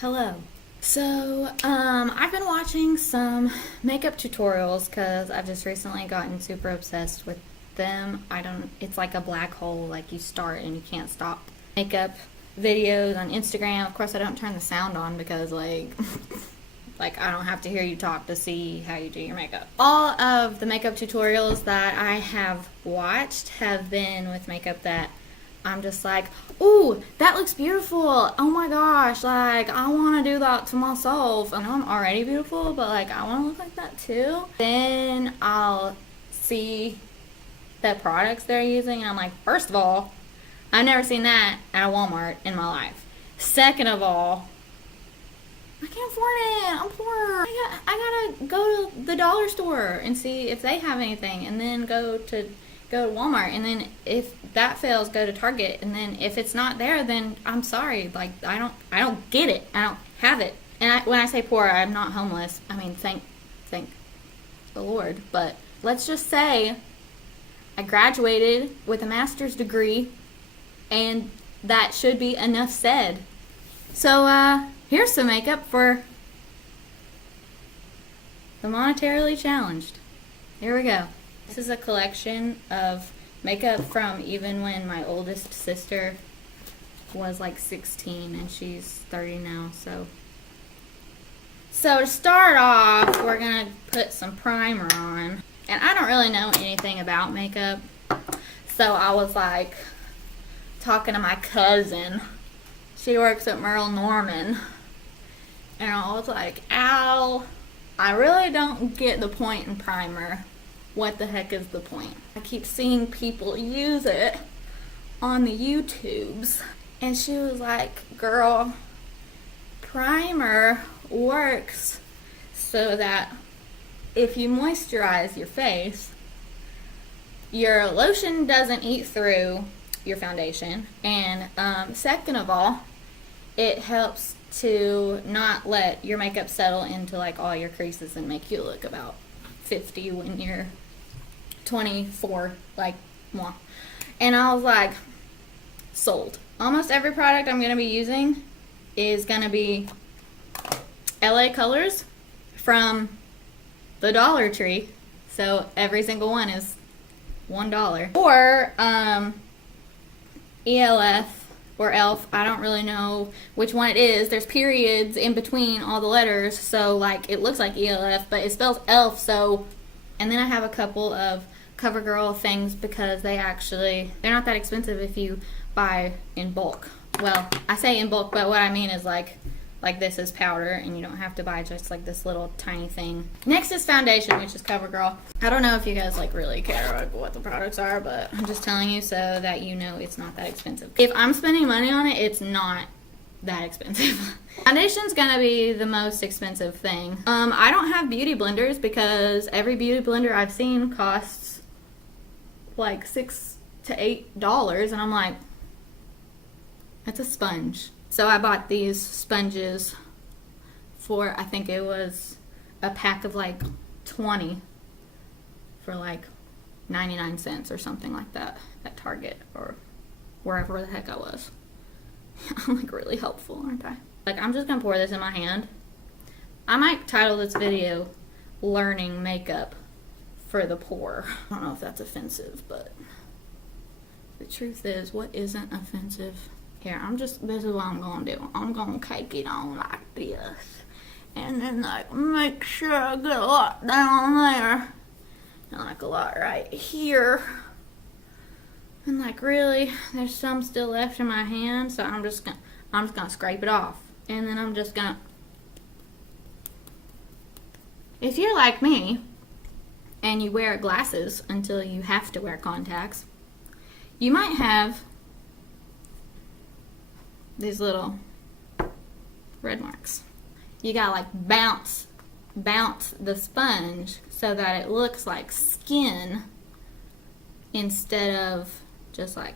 Hello. So, I've been watching some makeup tutorials because I've just recently gotten super obsessed with them. It's like a black hole, like you start and you can't stop. Makeup videos on Instagram. Of course, I don't turn the sound on because, like I don't have to hear you talk to see how you do your makeup. All of the makeup tutorials that I have watched have been with makeup that I'm just like, ooh, that looks beautiful. Oh my gosh, like, I want to do that to myself. I know I'm already beautiful, but like, I want to look like that too. Then I'll see the products they're using, and I'm like, first of all, I've never seen that at a Walmart in my life. Second of all, I can't afford it. I'm poor. I gotta go to the dollar store and see if they have anything, and then go to Walmart, and then if that fails, go to Target, and then if it's not there, then I'm sorry. Like, I don't get it. I don't have it. And when I say poor, I'm not homeless. I mean, thank the Lord. But let's just say I graduated with a master's degree, and that should be enough said. So, here's some makeup for the monetarily challenged. Here we go. This is a collection of makeup from even when my oldest sister was like 16 and she's 30 now. So to start off, we're gonna put some primer on. And I don't really know anything about makeup, so I was like talking to my cousin. She works at Merle Norman, and I was like, Al, I really don't get the point in primer. What the heck is the point? I keep seeing people use it on the YouTubes. And she was like, girl, primer works so that if you moisturize your face, your lotion doesn't eat through your foundation. And second of all, it helps to not let your makeup settle into like all your creases and make you look about 50 when you're 24, like, moi. And I was like, sold. Almost every product I'm going to be using is going to be LA Colors from the Dollar Tree. So every single one is $1. Or e.l.f. or e.l.f. I don't really know which one it is. There's periods in between all the letters, so like it looks like e.l.f., but it spells e.l.f. So, and then I have a couple of CoverGirl things because they're not that expensive if you buy in bulk. Well, I say in bulk, but what I mean is like this is powder, and you don't have to buy just like this little tiny thing. Next is foundation, which is CoverGirl. I don't know if you guys like really care what the products are, but I'm just telling you so that you know it's not that expensive. If I'm spending money on it, it's not that expensive. Foundation's gonna be the most expensive thing. I don't have beauty blenders because every beauty blender I've seen costs like $6 to $8, and I'm like, that's a sponge. So I bought these sponges for, I think it was a pack of like 20 for like 99 cents or something like that at Target or wherever the heck I was. I'm like really helpful, aren't I? Like, I'm just gonna pour this in my hand. I might title this video Learning Makeup for the Poor. I don't know if that's offensive, but the truth is, what isn't offensive? Here, this is what I'm gonna do. I'm gonna cake it on like this, and then like make sure I get a lot down there, and like a lot right here, and like really, there's some still left in my hand, so I'm just gonna scrape it off, and then I'm just gonna. If you're like me, and you wear glasses until you have to wear contacts, you might have these little red marks. You gotta like bounce the sponge so that it looks like skin instead of just like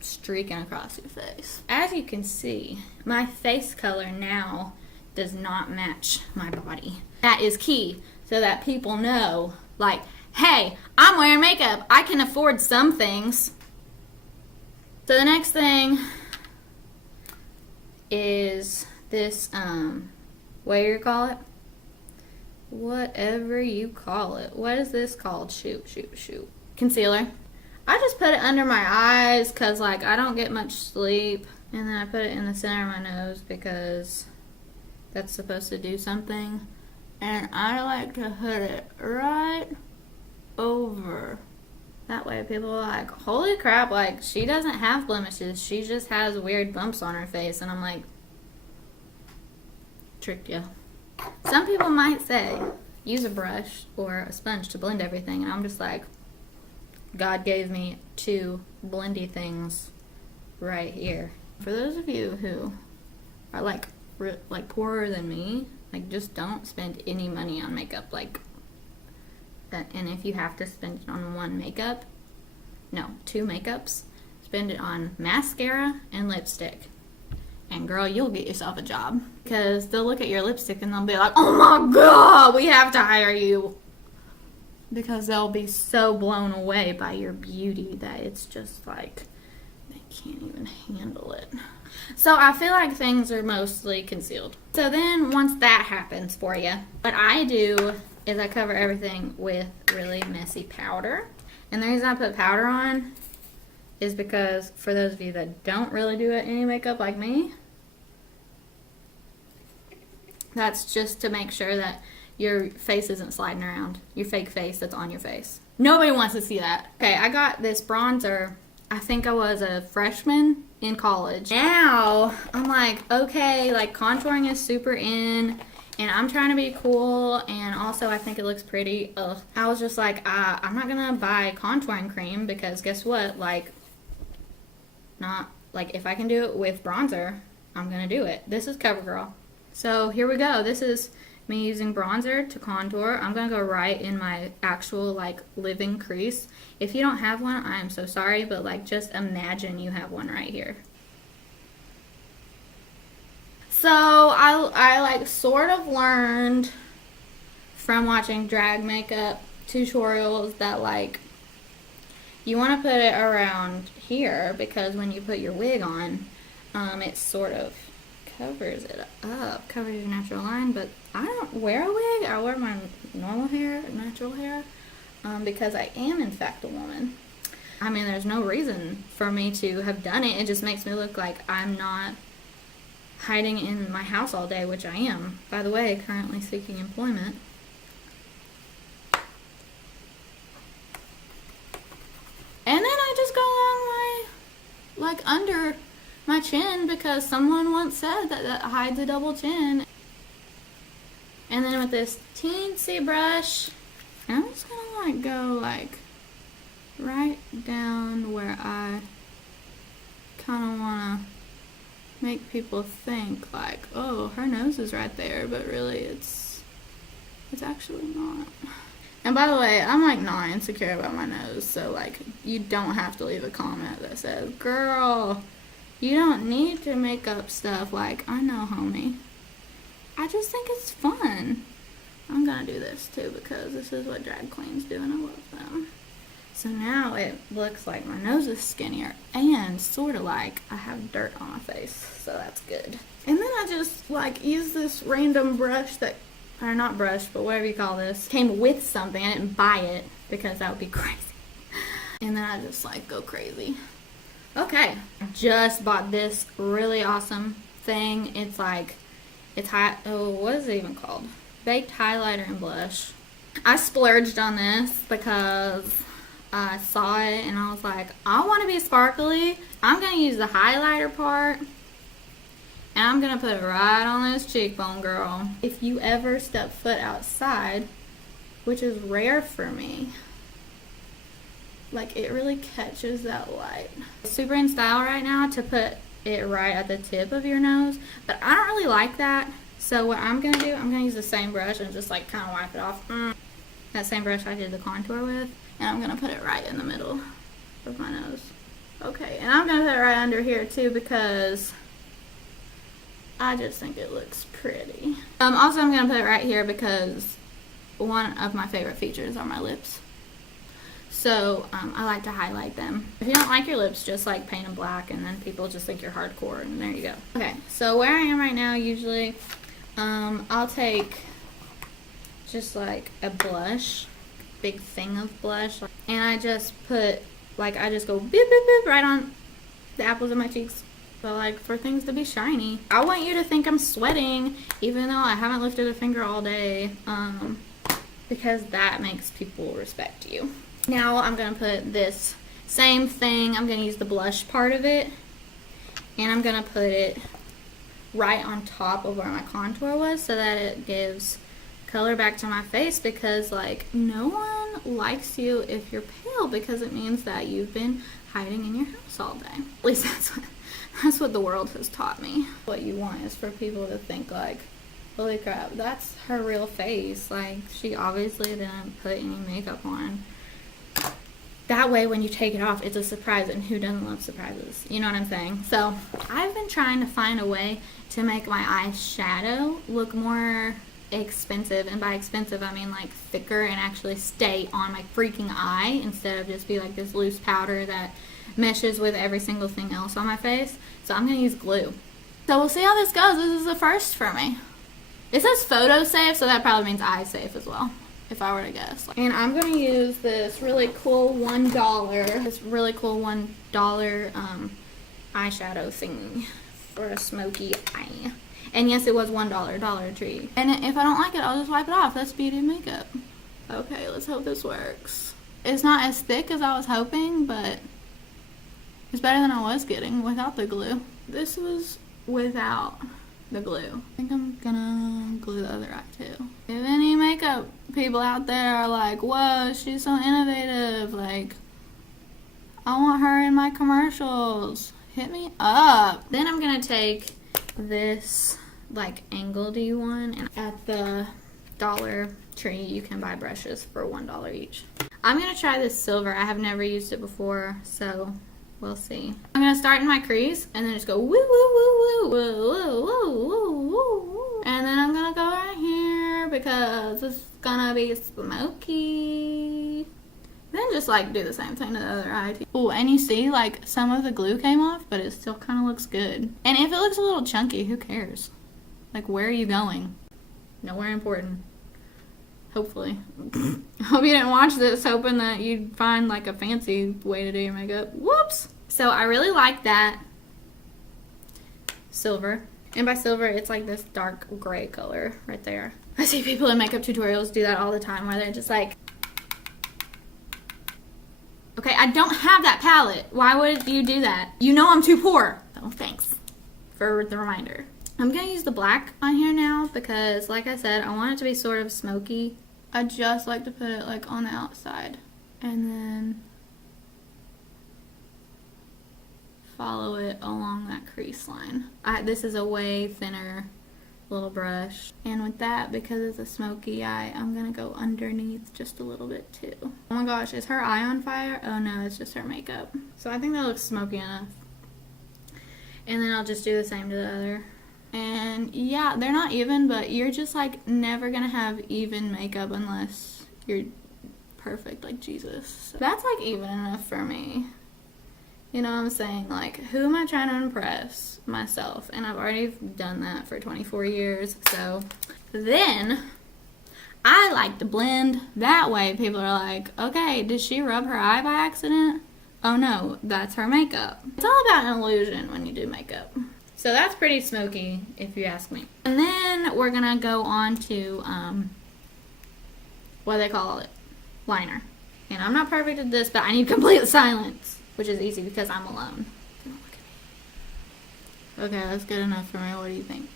streaking across your face. As you can see, my face color now does not match my body. That is key so that people know, like, hey, I'm wearing makeup. I can afford some things. So the next thing is this, what do you call it? Whatever you call it. What is this called? Shoot. Concealer. I just put it under my eyes because, like, I don't get much sleep. And then I put it in the center of my nose because that's supposed to do something. And I like to put it right over. That way people are like, holy crap, like, she doesn't have blemishes. She just has weird bumps on her face. And I'm like, tricked you. Some people might say, use a brush or a sponge to blend everything. And I'm just like, God gave me two blendy things right here. For those of you who are like poorer than me, like, just don't spend any money on makeup, like that. And if you have to spend it on two makeups, spend it on mascara and lipstick. And girl, you'll get yourself a job. Because they'll look at your lipstick and they'll be like, oh my god, we have to hire you. Because they'll be so blown away by your beauty that it's just like, they can't even handle it. So I feel like things are mostly concealed. So then once that happens for you, what I do is I cover everything with really messy powder. And the reason I put powder on is because for those of you that don't really do any makeup like me, that's just to make sure that your face isn't sliding around. Your fake face that's on your face. Nobody wants to see that. Okay, I got this bronzer. I think I was a freshman in college. Now, I'm like, okay, like, contouring is super in, and I'm trying to be cool, and also I think it looks pretty. Ugh. I was just like, I'm not gonna buy contouring cream because guess what? Like, if I can do it with bronzer, I'm gonna do it. This is CoverGirl. So here we go. This is me using bronzer to contour. I'm gonna go right in my actual, like, living crease. If you don't have one, I am so sorry, but, like, just imagine you have one right here. So I like sort of learned from watching drag makeup tutorials that, like, you want to put it around here because when you put your wig on, it sort of covers it up, covers your natural line. But I don't wear a wig. I wear my normal hair, natural hair, because I am in fact a woman. I mean, there's no reason for me to have done it. It just makes me look like I'm not hiding in my house all day, which I am. By the way, currently seeking employment. And then I just go along my, like, under my chin because someone once said that hides a double chin. And then with this teensy brush, I'm just gonna, like, go, like, right down where I kind of want to make people think, like, oh, her nose is right there, but really it's actually not. And by the way, I'm, like, not insecure about my nose, so, like, you don't have to leave a comment that says, girl, you don't need to make up stuff. Like, I know, homie. I just think it's fun. I'm gonna do this too because this is what drag queens do and I love them. So now it looks like my nose is skinnier and sort of like I have dirt on my face, so that's good. And then I just, like, use this random brush that, or not brush, but whatever you call this, came with something. I didn't buy it because that would be crazy. And then I just, like, go crazy. Okay, I just bought this really awesome thing. It's like, it's what is it even called? Baked highlighter and blush. I splurged on this because I saw it and I was like, I want to be sparkly. I'm going to use the highlighter part and I'm going to put it right on this cheekbone, girl. If you ever step foot outside, which is rare for me, like, it really catches that light. It's super in style right now to put it right at the tip of your nose, but I don't really like that. So what I'm going to do, I'm going to use the same brush and just, like, kind of wipe it off. That same brush I did the contour with. And I'm going to put it right in the middle of my nose. Okay, and I'm going to put it right under here too because I just think it looks pretty. Also, I'm going to put it right here because one of my favorite features are my lips. So I like to highlight them. If you don't like your lips, just like paint them black, and then people just think you're hardcore, and there you go. Okay, so where I am right now, usually I'll take just like a blush, big thing of blush, and I just put, like, I just go boop, boop, boop right on the apples of my cheeks. So, like, for things to be shiny. I want you to think I'm sweating, even though I haven't lifted a finger all day, because that makes people respect you. Now I'm going to put this same thing. I'm going to use the blush part of it, and I'm going to put it right on top of where my contour was so that it gives color back to my face, because, like, no one likes you if you're pale, because it means that you've been hiding in your house all day. At least that's what the world has taught me. What you want is for people to think, like, holy crap, that's her real face. Like, she obviously didn't put any makeup on. That way, when you take it off, it's a surprise, and who doesn't love surprises? You know what I'm saying? So, I've been trying to find a way to make my eyeshadow look more expensive, and by expensive, I mean, like, thicker and actually stay on my freaking eye instead of just be like this loose powder that meshes with every single thing else on my face. So I'm gonna use glue. So we'll see how this goes. This is a first for me. It says photo safe, so that probably means eye safe as well, if I were to guess. And I'm gonna use this really cool $1 eyeshadow thing for a smoky eye. And yes, it was $1, Dollar Tree. And if I don't like it, I'll just wipe it off. That's beauty makeup. Okay, let's hope this works. It's not as thick as I was hoping, but it's better than I was getting without the glue. This was without the glue. I think I'm gonna glue the other eye too. If any makeup people out there are like, whoa, she's so innovative, like, I want her in my commercials, hit me up. Then I'm gonna take this, like, angledy one, and at the Dollar Tree you can buy brushes for $1 each. I'm gonna try this silver. I have never used it before, so we'll see. I'm gonna start in my crease and then just go woo woo woo woo woo woo woo woo woo, and then I'm gonna go right here because it's gonna be smoky. Then just, like, do the same thing to the other eye. Oh, and you see, like, some of the glue came off, but it still kind of looks good. And if it looks a little chunky, who cares? Like, where are you going? Nowhere important. Hopefully. I hope you didn't watch this hoping that you'd find, like, a fancy way to do your makeup. Whoops! So I really like that silver. And by silver, it's like this dark gray color right there. I see people in makeup tutorials do that all the time, where they're just like, okay, I don't have that palette. Why would you do that? You know I'm too poor. Oh, thanks for the reminder. I'm gonna use the black on here now because, like I said, I want it to be sort of smoky. I just like to put it, like, on the outside and then follow it along that crease line. This is a way thinner little brush, and with that, because it's a smoky eye, I'm gonna go underneath just a little bit too. Oh my gosh, is her eye on fire? Oh no, it's just her makeup. So I think that looks smoky enough, and then I'll just do the same to the other. And yeah, they're not even, but you're just, like, never gonna have even makeup unless you're perfect like Jesus. So that's, like, even enough for me. You know what I'm saying? Like, who am I trying to impress? Myself. And I've already done that for 24 years. So then I like to blend. That way people are like, okay, did she rub her eye by accident? Oh no, that's her makeup. It's all about an illusion when you do makeup. So that's pretty smoky, if you ask me. And then we're gonna go on to, what do they call it? Liner. And I'm not perfect at this, but I need complete silence. Which is easy because I'm alone. Don't look at me. Okay, that's good enough for me. What do you think?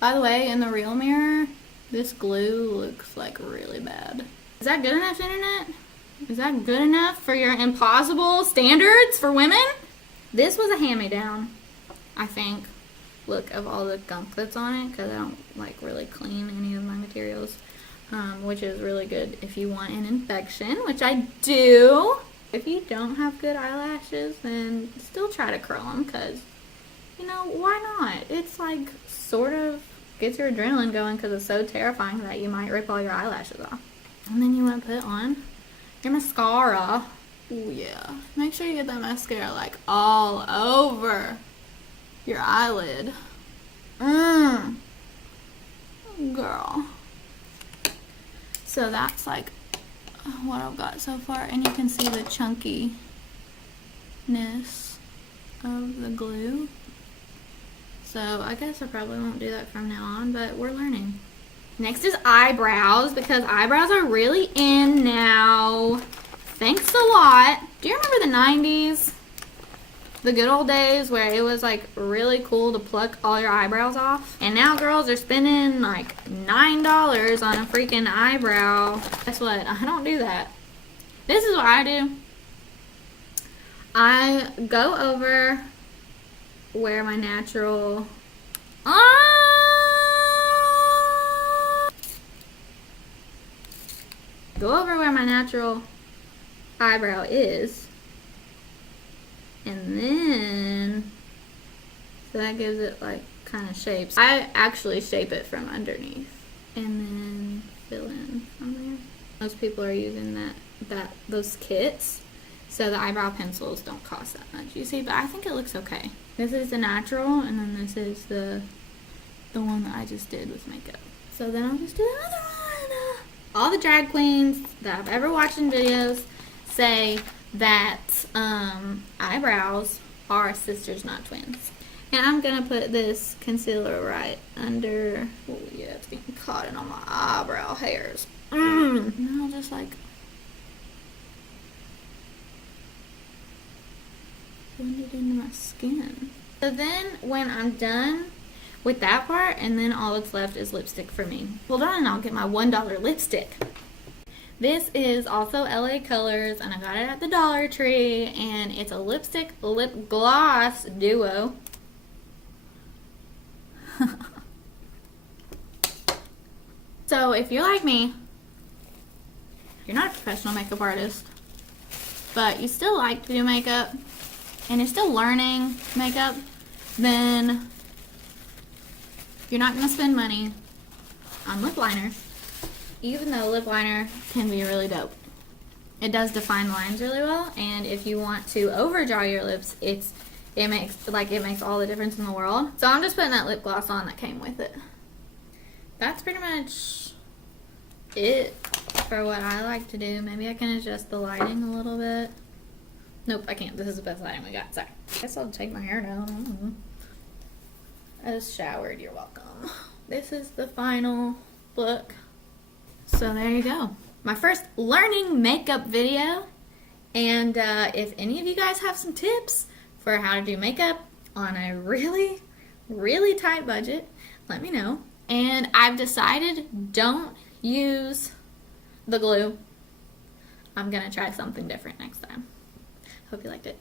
By the way, in the real mirror, this glue looks, like, really bad. Is that good enough, internet? Is that good enough for your implausible standards for women? This was a hand-me-down, I think. Look, of all the gunk that's on it, because I don't, like, really clean any of my materials. Which is really good if you want an infection, which I do. If you don't have good eyelashes, then still try to curl them, because, you know, why not? It's, like, sort of gets your adrenaline going because it's so terrifying that you might rip all your eyelashes off. And then you want to put on Your mascara. Oh yeah. Make sure you get that mascara like all over your eyelid. Girl. So that's like what I've got so far, and you can see the chunkiness of the glue. So I guess I probably won't do that from now on, but we're learning. Next is eyebrows, because eyebrows are really in now. Thanks a lot. Do you remember the 90s? The good old days where it was like really cool to pluck all your eyebrows off. And now girls are spending like $9 on a freaking eyebrow. Guess what? I don't do that. This is what I do. I go over where my natural... Go over where my natural eyebrow is. And then, so that gives it like kind of shapes. I actually shape it from underneath and then fill in from there. Most people are using those kits, so the eyebrow pencils don't cost that much, you see, but I think it looks okay. This is the natural, and then this is the one that I just did with makeup. So then I'll just do another one. All the drag queens that I've ever watched in videos say that eyebrows are sisters, not twins. And I'm gonna put this concealer right under. Oh yeah, it's getting caught in all my eyebrow hairs. And I'll just like blend it into my skin. So then when I'm done with that part, and then all that's left is lipstick for me. Hold on, and I'll get my $1 lipstick. This is also LA Colors, and I got it at the Dollar Tree, and it's a lipstick lip gloss duo. So if you're like me, you're not a professional makeup artist, but you still like to do makeup, and you're still learning makeup, then you're not going to spend money on lip liner. Even though lip liner can be really dope. It does define lines really well, and if you want to overdraw your lips, it makes all the difference in the world. So I'm just putting that lip gloss on that came with it. That's pretty much it for what I like to do. Maybe I can adjust the lighting a little bit. Nope, I can't. This is the best lighting we got. Sorry. I guess I'll take my hair down. I just showered. You're welcome. This is the final look. So there you go. My first learning makeup video. And if any of you guys have some tips for how to do makeup on a really, really tight budget, let me know. And I've decided don't use the glue. I'm gonna try something different next time. Hope you liked it.